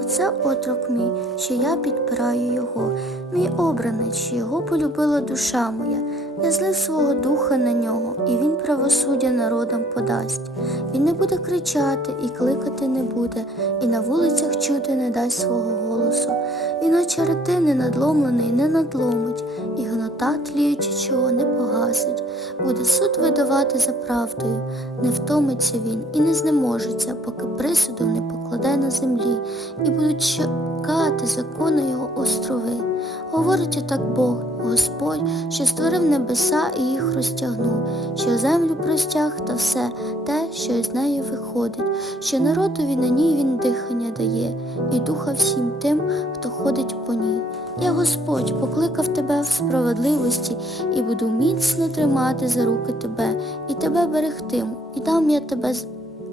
Оце отрок мій, що я підпираю його, мій обраний, що його полюбила душа моя. Я злив свого духа на нього, і він правосуддя народам подасть. Він не буде кричати і кликати не буде, і на вулицях чути не дасть свого голосу. Він очерети не надломлений не надломить, і гнота тліючи чого не погасить. Буде суд видавати за правдою, не втомиться він і не знеможеться, поки присуду не покладе на землі, і будуть чекати закону його острови. Говорить отак Бог, Господь, що створив небеса і їх розтягнув, що землю простяг та все те, що із неї виходить, що народові на ній він дихання дає, і духа всім тим, хто ходить по ній. Я Господь покликав тебе в справедливості і буду міцно тримати за руки тебе, і тебе берегтиму, і дам я тебе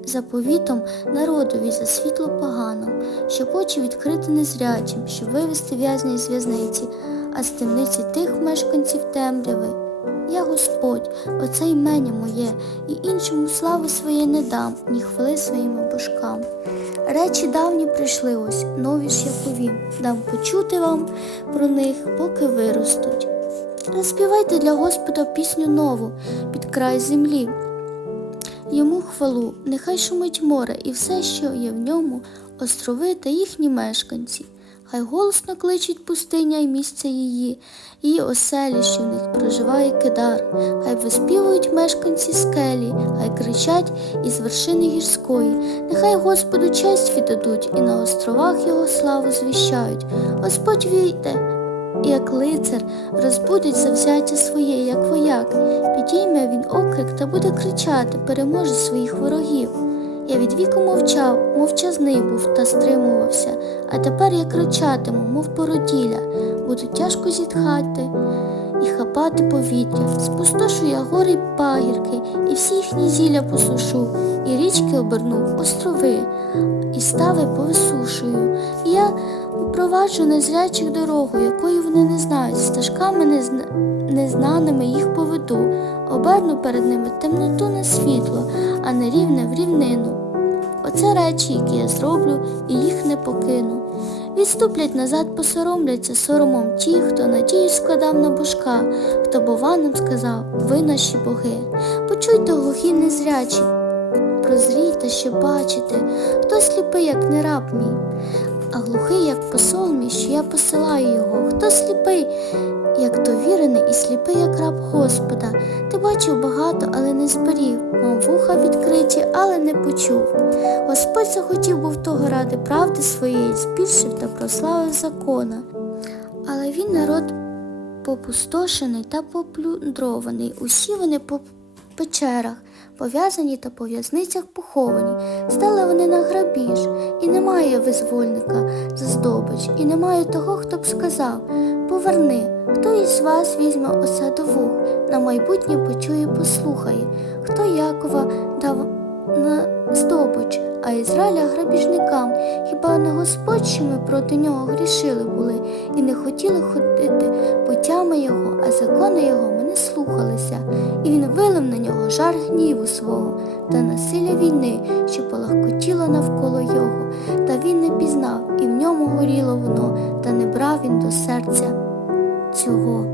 заповітом народові за світло поганом, щоб очі відкрити незрячим, щоб вивести в'язня із в'язниці, а з темниці тих мешканців темряви. Я Господь, оце імення моє, і іншому слави своєї не дам, ні хвали своїм божкам. Речі давні прийшли ось, нові ж я повім, дам почути вам про них, поки виростуть. Заспівайте для Господа пісню нову під край землі. Йому хвалу, нехай шумить море і все, що є в ньому, острови та їхні мешканці. Хай голосно кличуть пустиня й місце її, її оселі, що в них проживає кидар. Хай виспівують мешканці скелі, хай кричать із вершини гірської. Нехай Господу честь віддадуть і на островах його славу звіщають. Господь війде, як лицар, розбудить завзяття своє, як вояк. Підійме він окрик та буде кричати, переможе своїх ворогів. Я від віку мовчав, мовчазний був та стримувався, а тепер я кричатиму, мов породілля, буду тяжко зітхати і хапати повітря. Спустошу я гори й пагірки, і всі їхні зілля посушу, і річки оберну острови, і стави повисушую. І я впроваджу незрячих дорогу, якої вони не знають, стежками незна... незнаними їх поведу, оберну перед ними темноту на світло, а не рівне в рівнину. Оце речі, які я зроблю, і їх не покину. Відступлять назад, посоромляться соромом ті, хто надію складав на божка, хто бованим сказав, ви наші боги. Почуйте глухі незрячі, прозрійте, що бачите, хто сліпий, як не раб мій, а глухий, як посол що я посилаю його, хто сліпий, як довірений і сліпий, як раб Господа. Ти бачив багато, але не зберів, мав вуха відкриті, але не почув. Господь захотів був того ради правди своєї, збільшив та прославив закона. Але він народ попустошений та поплюндрований. Усі вони по печерах, пов'язані та по в'язницях поховані. Стали вони на грабіж, і немає визвольника за здобич, і немає того, хто б сказав Поверни, хто із вас візьме оце до вух, на майбутнє почує, послухає, хто Якова дав на здобич, а Ізраїля грабіжникам. Хіба не Господь, що ми проти нього грішили були і не хотіли ходити путями його, а закони його ми не слухалися, і він вилив на нього жар гніву свого та насилля війни, що полагкотіло навколо його. Та він не пізнав, і в ньому горіло воно, та не брав він до серця цього.